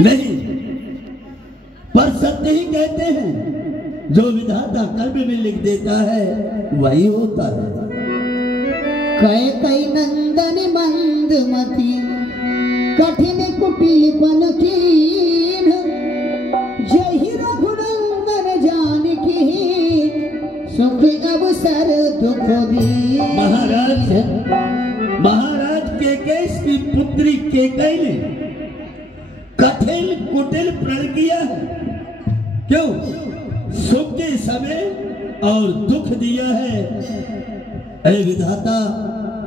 नहीं, पर सत्य ही कहते हैं, जो विधाता कल्प में लिख देता है वही होता है। कई नंदन मंदमती कठिन कुटिलपन कीन, यही रघुनंदन जानकी सुख अवसर दुख दी। महाराज केकैस की पुत्री केकई ने कठिन कुटिल प्रण किया है। क्यों? सुख के समय और दुख दिया है। ऐ विधाता,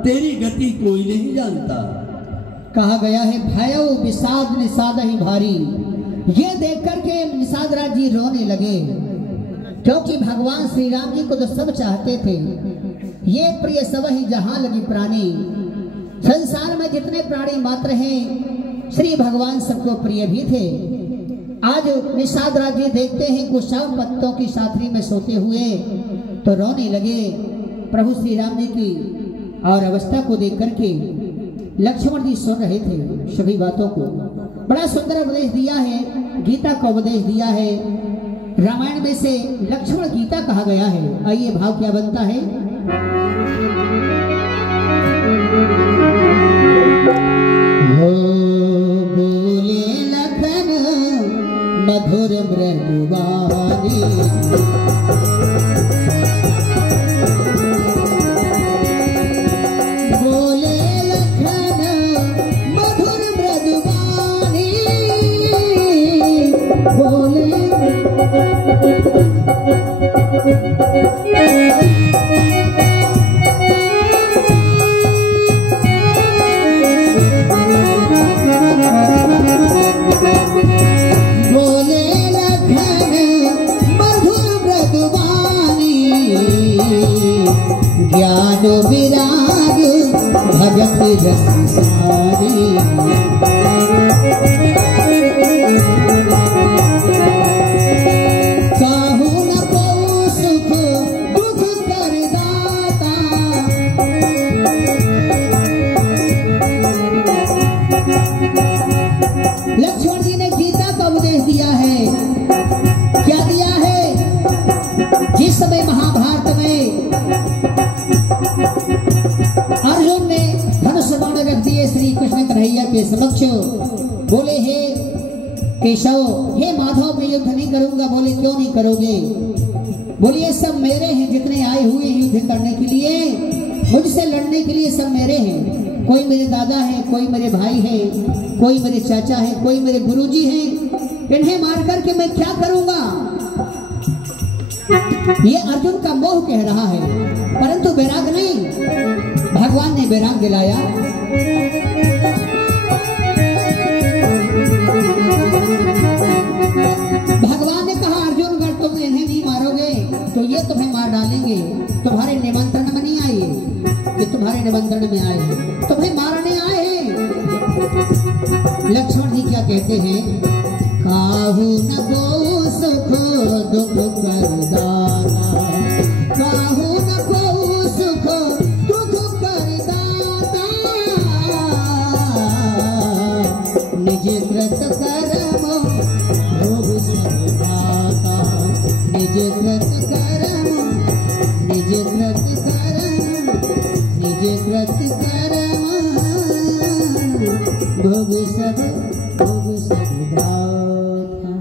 तेरी गति कोई नहीं जानता। कहा गया है भयो विषाद निषाद ही भारी। ये देख करके निषाद राज जी रोने लगे, क्योंकि भगवान श्री राम जी को तो सब चाहते थे। ये प्रिय सब ही जहां लगी प्राणी। संसार में जितने प्राणी मात्र हैं, श्री भगवान सबको प्रिय भी थे। आज निषाद राज जी देखते हैं कुशाव पत्तों की साथरी में सोते हुए, तो रोने लगे प्रभु श्री राम जी की और अवस्था को देख करके। लक्ष्मण जी सुन रहे थे सभी बातों को। बड़ा सुंदर उपदेश दिया है, गीता का उपदेश दिया है। रामायण में से लक्ष्मण गीता कहा गया है। आइए भाव क्या बनता है। हो बोले लखन मधुर मृदुवाणी, बोले लखन मधुर मृदुवाणी, बोले ज्ञान विराग भगत रस सारी। काहू न को सुख दुख कर दाता, लक्ष्मण जी ने गीता का उपदेश दिया है। क्या दिया है? जिस समय महाभारत में अर्जुन ने धनुष बाण रख दिए श्री कृष्ण कन्हैया के समक्ष, बोले हे केशव, हे माधव, मैं युद्ध नहीं करूंगा। बोले क्यों नहीं करोगे? बोलिए सब मेरे हैं, जितने आए हुए युद्ध करने के लिए, मुझसे लड़ने के लिए सब मेरे हैं। कोई मेरे दादा है, कोई मेरे भाई है, कोई मेरे चाचा है, कोई मेरे गुरुजी हैं। इन्हें मार करके मैं क्या करूंगा? ये अर्जुन का मोह कह रहा है, परंतु वैराग नहीं। भगवान ने वैराग दिलाया। भगवान ने कहा अर्जुन, अगर तुम इन्हें नहीं मारोगे तो ये तुम्हें मार डालेंगे। तुम्हारे निमंत्रण में नहीं आए, कि तुम्हारे निमंत्रण में आए, तुम्हें मारने आए हैं। लक्ष्मण जी क्या कहते हैं? काहू न को सुख दुख कर दाता, काहू न को सुख दुख कर दाता, निज कृत कर्म भोग सब दाता, निज कृत कर्म, निज कृत कर्म, निज कृत कर्म भोग सब दाता।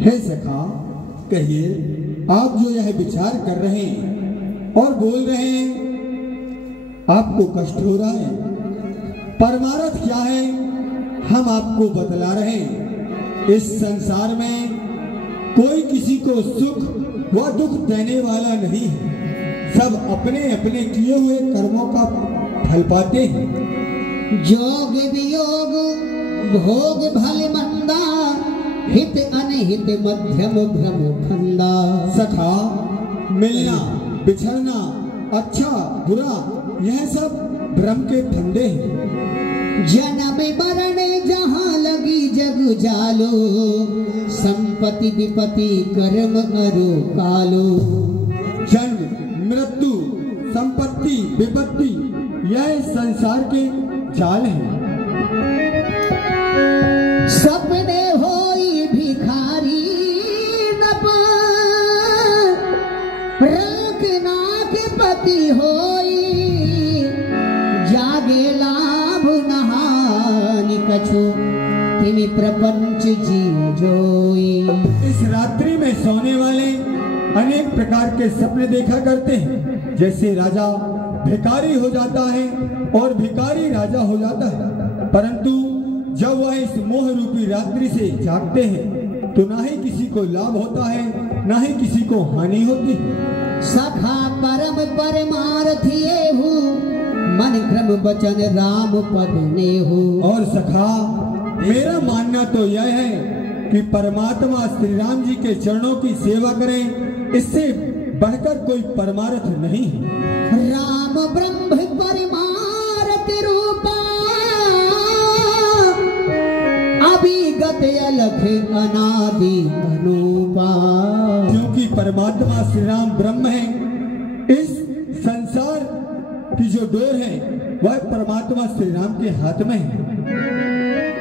हे सखा, कहिए आप जो यह विचार कर रहे हैं और बोल रहे हैं, आपको कष्ट हो रहा है, परमार्थ क्या है हम आपको बतला रहे हैं। इस संसार में कोई किसी को सुख व दुख देने वाला नहीं है। सब अपने अपने किए हुए कर्मों का फल पाते हैं। जोग वियोग भोग भले मंदा, हित अनहित मध्यम भ्रम फंदा। सखा, मिलना बिछड़ना, अच्छा बुरा, यह सब भ्रम के फंदे हैं। जन्म मरण जहाँ लगी जग जालो, संपत्ति विपत्ति कर्म अरु कालो। जन्म मृत्यु संपत्ति विपत्ति यह संसार के जाल हैं। सपने प्रेमी प्रपंच जी जोई। इस रात्रि में सोने वाले अनेक प्रकार के सपने देखा करते हैं। जैसे राजा भिखारी हो जाता है और भिखारी राजा हो जाता है, परंतु जब वह इस मोह रूपी रात्रि से जागते हैं तो ना ही किसी को लाभ होता है, ना ही किसी को हानि होती। सखा परम परमार्थी हूँ, मन क्रम वचन राम पद ने हूँ। और सखा मेरा मानना तो यह है कि परमात्मा श्री राम जी के चरणों की सेवा करें, इससे बढ़कर कोई परमार्थ नहीं है। राम ब्रह्म परमार्थ रूपा, अभिगत अलख अनादि अनूपा। क्योंकि परमात्मा श्री राम ब्रह्म है, इस संसार की जो डोर है वह परमात्मा श्री राम के हाथ में है।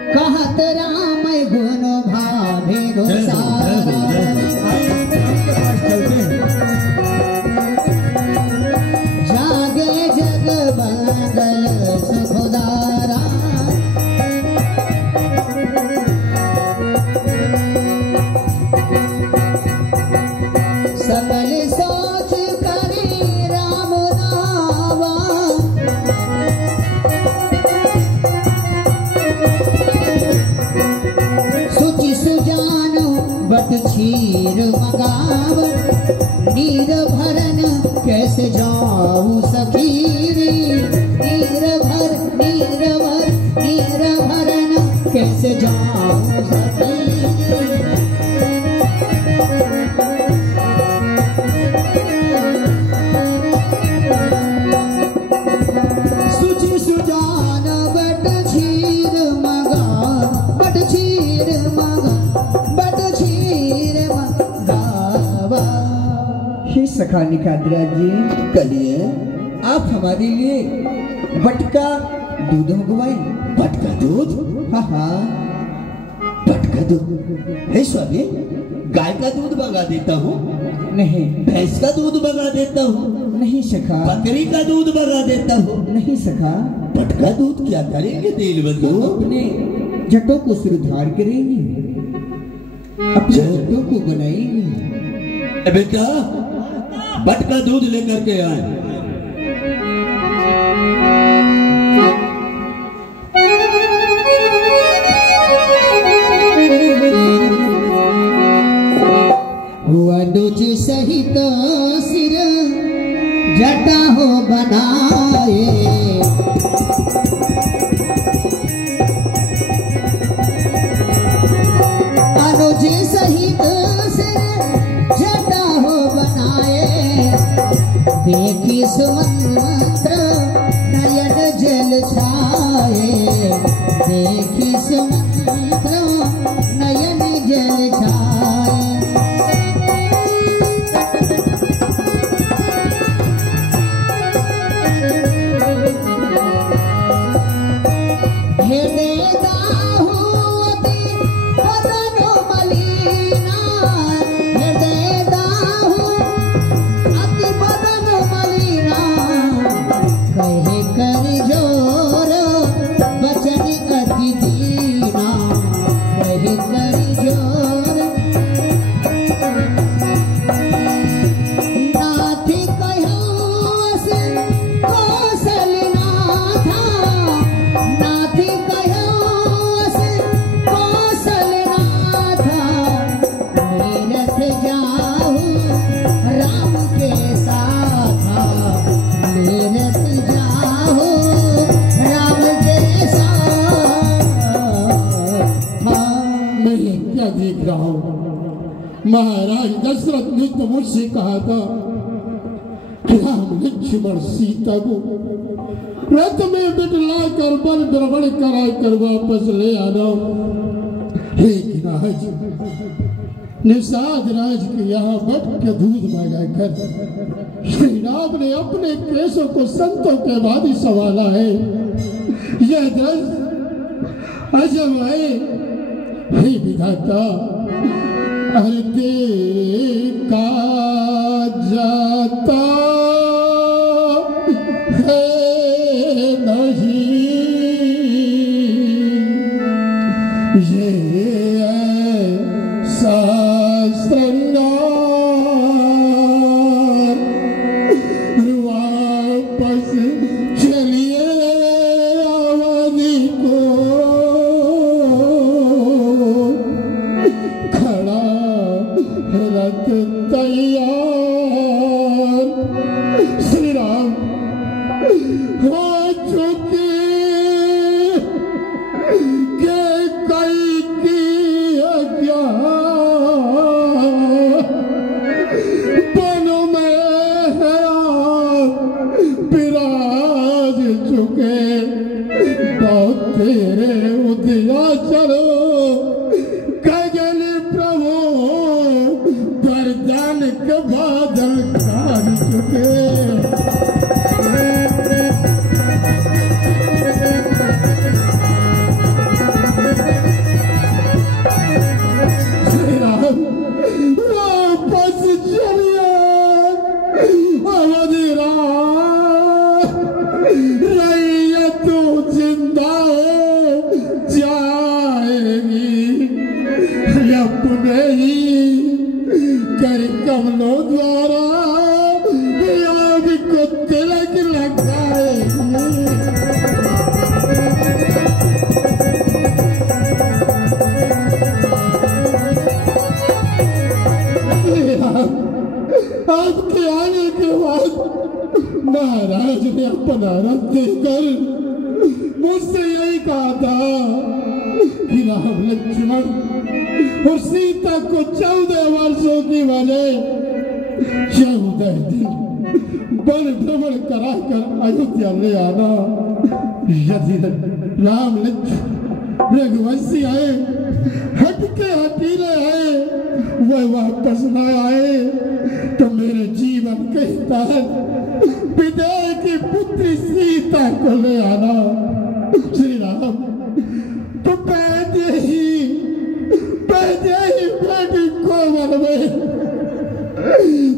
कहत राम गुण भावे गोसारा, जागे जग मंगल सुखदारा। सकल सोच करे राम नावा, सुचि सुजानो बट क्षीर मगाव। नीर भरन कैसे जाऊं सखीरी, नीर भरन कैसे जाऊं सखीरी। सुचि सुजान बट क्षीर मगा, बट क्षीर मगा, बट क्षीर मगावा। हे सखा निकाद्रा जी, कलिए आप हमारे लिए बटका दूध मंगवाए। बटका दूध? हाँ हाँ, बटका दूध? हे स्वामी, गाय का दूध मंगा देता हूँ, नहीं भैंस का दूध मंगा देता हूँ, नहीं सखा, बकरी का दूध मंगा देता हूँ। नहीं सखा। बटका दूध क्या करेंगे तेल बंधु? अपने जटों को सुधार करेंगे, अपने जटों को बनाएंगे। बेटा बटका दूध लेकर के आए। अनुज सहित सिर जटा हो बनाए, अनुज सहित सिर जटा हो बनाए। देखी सुमंत्र नयन जल छाए, देखी सुमंत्र नयन जल छाए। महाराज दशरथ ने तो मुझसे कहा था कि राम लक्ष्मण सीता को रथ में बिठला कर बल द्रवण करा कर वापस ले आना, लेकिन आज निषाद राज के यहाँ बट के दूध मंगा कर श्री राम ने अपने केसों को संतों के बाद ही संभाला है। यह दर्द अजब है। हे विधाता, अरे देखा जाता है नहीं ये वापस चलिए आवाज़ी को खड़ा रथ तैयार श्री राम हो चुकी के कई की क्या बनो में है आप विराज चुके बहुत तेरे उदिया चलो गगन प्रभु गर्दन के बादल काट चुके वापस चलिए अवधि रैयत जिंदा जाएगी अपने ही कर कमलों द्वारा को तिलक लगाएगी आपके आने के बाद महाराज ने अपना रथ देकर मुझसे यही कहा था कि राम लक्ष्मण और सीता को 14 वर्षों की वजह 14 दिन वन भ्रमण कराकर अयोध्या ले आना। यदि राम लक्ष्मण रघुवंशी आए हटके हटीले आए वह वापस न आए तो मेरे जीवन के तहत विदेह की पुत्री सीता को ले आना। श्री राम तो पहले ही बेटी कोमल में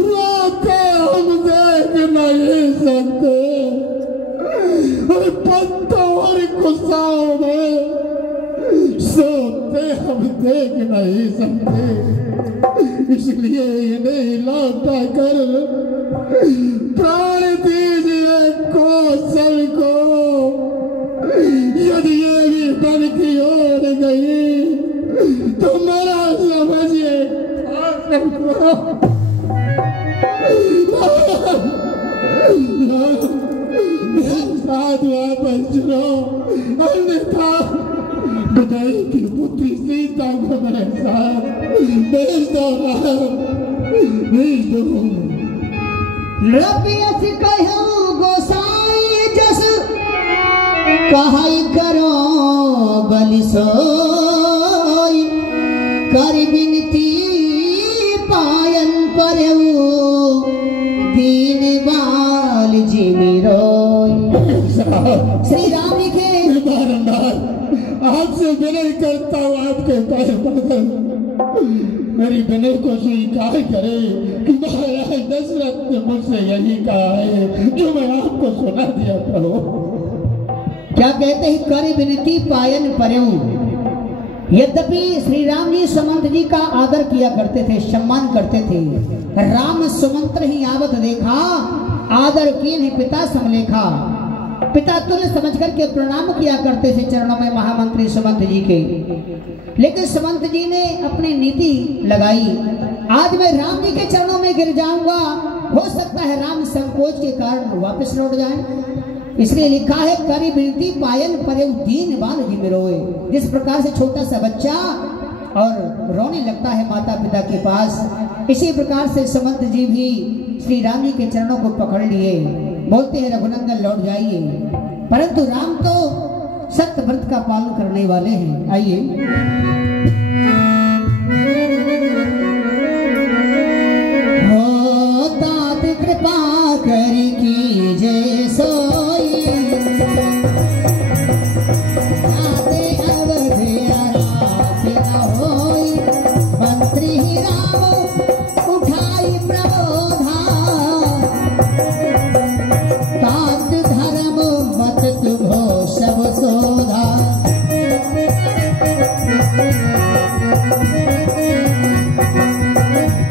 रोते हम देख नहीं सकते और पत्तों और गुस्साओं में सोते हम देख नहीं सकते इसलिए इन्हें लौटा कर प्राण दीजिए कौशल को। यदि ये भी बन की ओर गई तो मेरा समझिए साथ वापस चलो अन्यथा बधाई की पुत्री सीता को मेरे साथ भेज दो भेज दो। रबियत कहूँ गोसाई जस कहाई करो बलि सोई कर बिनती पायन परऊ दीन बाल जिमि रोई। श्री राम लिखे आपसे विनय करता हूँ आपके पैर पड़कर मेरी विनय को स्वीकार करे कि महाराज दशरथ ने मुझसे यही कहा है जो मैं आपको सुना दिया करो। क्या कहते हैं कर विनती पायन परऊ। यद्यपि श्री राम जी सुमंत जी का आदर किया करते थे सम्मान करते थे। राम सुमंत्र ही आवत देखा आदर कीन पिता समलेखा। पिता तुल्य समझ करके प्रणाम किया करते थे चरणों में महामंत्री सुमंत जी के। लेकिन सुमंत जी ने अपनी नीति लगाई आज मैं राम जी के चरणों में गिर जाऊंगा हो सकता है राम संकोच के कारण वापस लौट जाए। इसलिए लिखा है करी विनती पायन परे दीन बाल जिमि रोए। जिस प्रकार से छोटा सा बच्चा और रोने लगता है माता पिता के पास इसी प्रकार से सुमंत जी भी श्री राम जी के चरणों को पकड़ लिए बोलते हैं रघुनंदन लौट जाइए। परंतु राम तो सत्य व्रत का पालन करने वाले हैं। आइए हो तात कृपा कर कीजे सोई आते अवधि आराध न होई मंत्री राम उठाई प्रबोधा तात धर्म मत तुभो सब सोधा।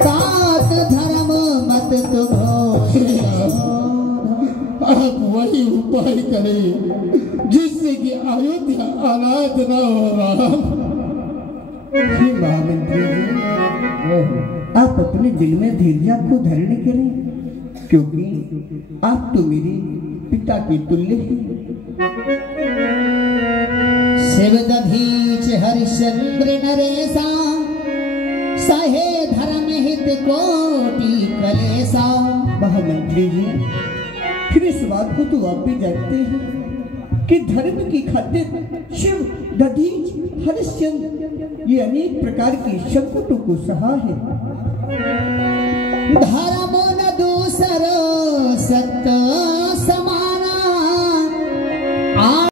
तात धर्म मत तुम आप वही उपाय करें जिससे कि अयोध्या अनाथ न हो राम। हे महामंत्री जी, आप अपने दिल में धैर्य को धारण करें, क्योंकि आप तो मेरे पिता के तुल्य हैं। शिव दधीच हरिश्चंद्र नरेशा सहे धर्म हित कोटि कलेशा। महामंत्री जी, फिर इस बात को तो आप भी जानते हैं कि धर्म की खातिर शिव दधीच हरिश्चंद्र ये अनेक प्रकार के संकटों को सहा है। धर्म न दूसरो सत्य